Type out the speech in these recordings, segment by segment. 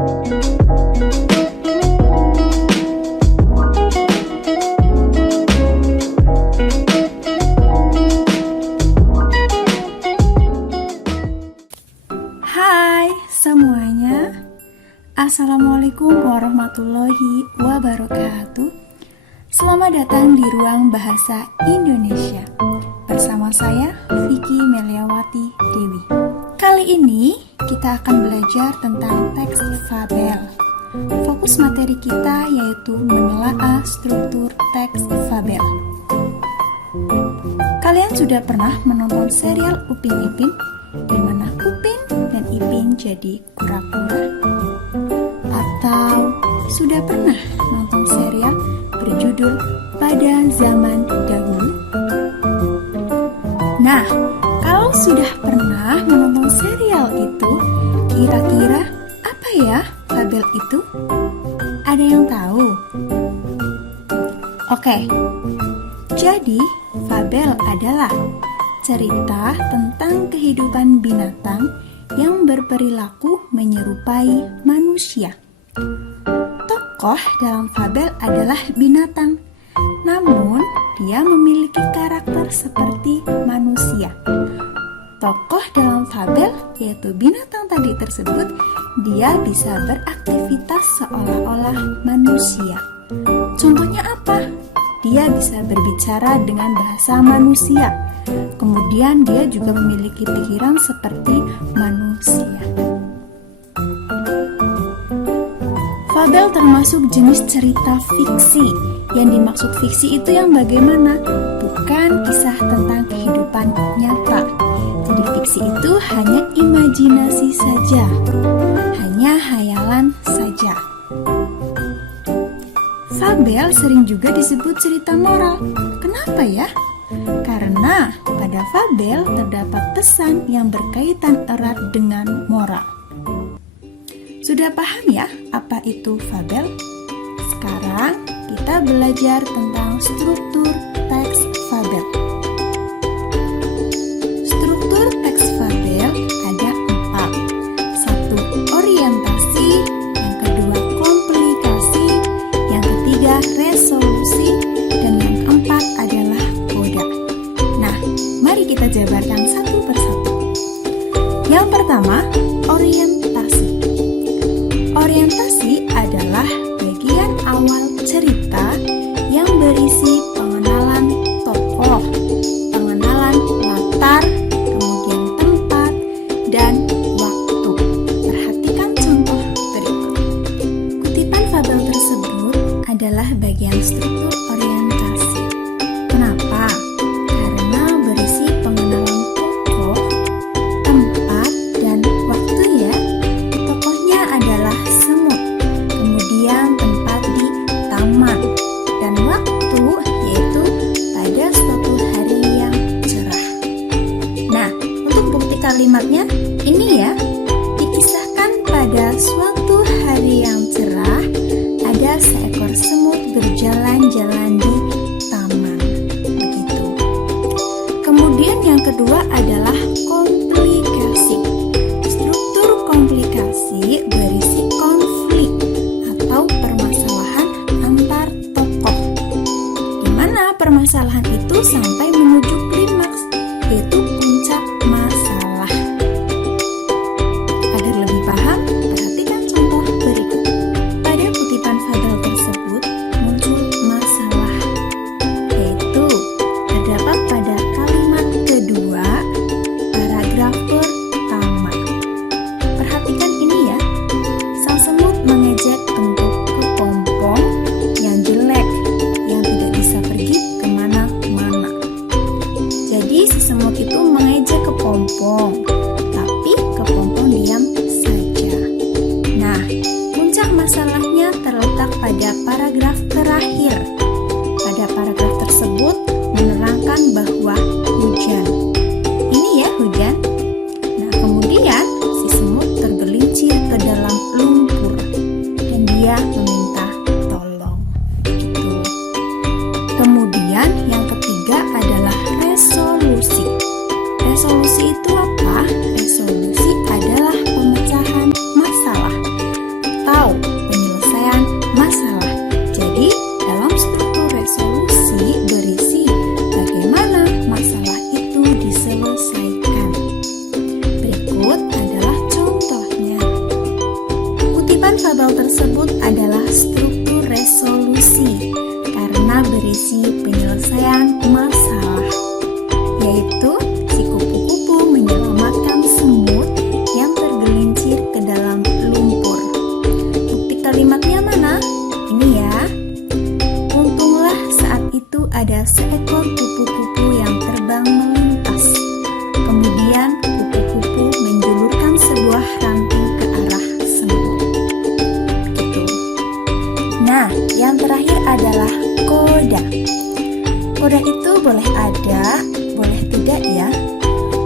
Hai semuanya, Assalamualaikum warahmatullahi wabarakatuh. Selamat datang di Ruang Bahasa Indonesia bersama saya Vicky Meliawati Dewi. Kali ini kita akan belajar tentang teks fabel. Fokus materi kita yaitu menelaah struktur teks fabel. Kalian sudah pernah menonton serial Upin Ipin di mana Upin dan Ipin jadi kura-kura? Atau sudah pernah nonton serial berjudul Pada Zaman Dahulu? Nah, kalau sudah pernah menonton serial itu, kira-kira apa ya fabel itu? Ada yang tahu? Oke, jadi fabel adalah cerita tentang kehidupan binatang yang berperilaku menyerupai manusia. Tokoh dalam fabel adalah binatang, namun dia memiliki karakter seperti manusia. Tokoh dalam fabel, yaitu binatang tadi tersebut, dia bisa beraktivitas seolah-olah manusia. Contohnya apa? Dia bisa berbicara dengan bahasa manusia. Kemudian dia juga memiliki pikiran seperti manusia. Fabel termasuk jenis cerita fiksi. Yang dimaksud fiksi itu yang bagaimana? Bukan kisah tentang kehidupan nyata. Jadi fiksi itu hanya imajinasi saja, hanya hayalan saja. Fabel sering juga disebut cerita moral. Kenapa ya? Karena pada fabel terdapat pesan yang berkaitan erat dengan moral. Sudah paham ya apa itu fabel? Sekarang kita belajar tentang struktur teks fabel. Struktur teks fabel ada 4. 1. Orientasi, yang kedua komplikasi, yang ketiga resolusi, dan yang keempat adalah koda. Nah, mari kita jabarkan satu persatu. Yang pertama, orientasi. Orientasi adalah bagian awal cerita yang berisi pengenalan tokoh, pengenalan latar, kemudian tempat, dan waktu. Perhatikan contoh berikut. Kutipan fabel tersebut adalah bagian struktur orientasi. Kenapa? Karena berisi pengenalan tokoh, tempat, dan waktu ya. Tokohnya adalah semut, kemudian tempat di taman, dan waktu yaitu pada suatu hari yang cerah. Nah, untuk bukti kalimatnya ini ya, dikisahkan pada suatu hari yang cerah ada seekor semut berjalan-jalan di taman. Begitu. Kemudian yang kedua adalah komplikasi. Struktur komplikasi berisi konflik atau permasalahan antar tokoh, di mana permasalahan itu sampai menuju klimaks, yaitu puncak masalah. Agar lebih paham, perhatikan contoh berikut. Pada kutipan fabel tersebut muncul masalah, yaitu terdapat pada kalimat kedua, paragraf pertama. Perhatikan ini ya. Sang semut mengejek bentuk kepompong yang jelek, yang tidak bisa pergi kemana-mana. Jadi si semut itu mengejek kepompong, tapi kepompong diam saja. Nah, puncak masalahnya terletak pada paragraf terakhir. Pada paragraf tersebut menerangkan bahwa hujan. Ini ya hujan. Nah, kemudian si semut tergelincir ke dalam lumpur dan dia meminta tolong. Gitu. Kemudian yang ketiga adalah resolusi. Resolusi itu apa? Resolusi adalah pemecahan masalah. tabel tersebut adalah struktur resolusi karena berisi penyelesaian masalah, yaitu si kupu-kupu menyelamatkan semut yang tergelincir ke dalam lumpur. Bukti kalimatnya mana? Ini ya. Untunglah saat itu ada seekor kupu-kupu yang terbang melintas. Kemudian kupu-kupu menjulurkan sebuah ranting ke arah semut. Gitu. Nah, yang terakhir adalah koda. Koda itu boleh ada, boleh tidak ya.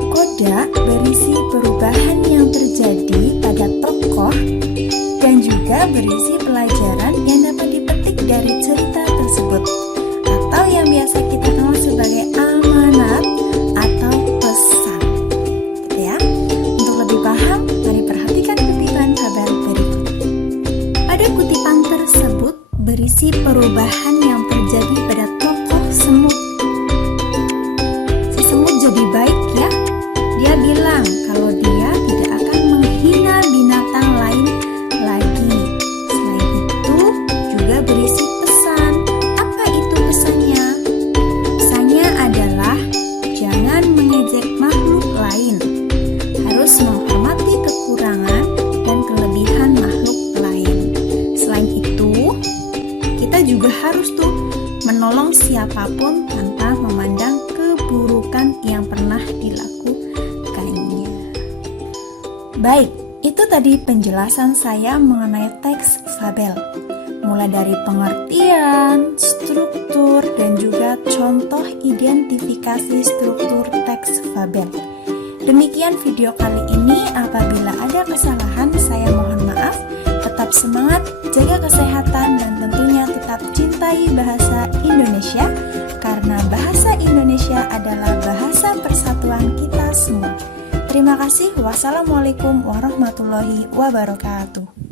Koda berisi perubahan yang terjadi pada tokoh dan juga berisi pelajaran yang dapat dipetik dari cerita tersebut, atau yang biasa kita kenal sebagai amanat atau pesan. Gitu ya. Untuk lebih paham, mari perhatikan kutipan fabel berikut. Pada kutipan tersebut berisi perubahan yang terjadi pada tokoh semut. Si semut jadi baik ya. Dia bilang kalau dia tidak akan menghina binatang lain lagi. Selain itu juga berisi pesan. Apa itu pesannya? Pesannya adalah jangan mengejek makhluk lain. Harus menghormati kekurangan dan kelebihan makhluk lain. Selain itu, kita juga harus menolong siapapun tanpa memandang keburukan yang pernah dilakukannya. Baik, itu tadi penjelasan saya mengenai teks fabel. Mulai dari pengertian, struktur, dan juga contoh identifikasi struktur teks fabel. Demikian video kali ini. Apabila ada kesalahan, saya mohon maaf. Tetap semangat, jaga kesehatan, dan tentunya tetap cintai bahasa Indonesia, karena bahasa Indonesia adalah bahasa persatuan kita semua. Terima kasih. Wassalamualaikum warahmatullahi wabarakatuh.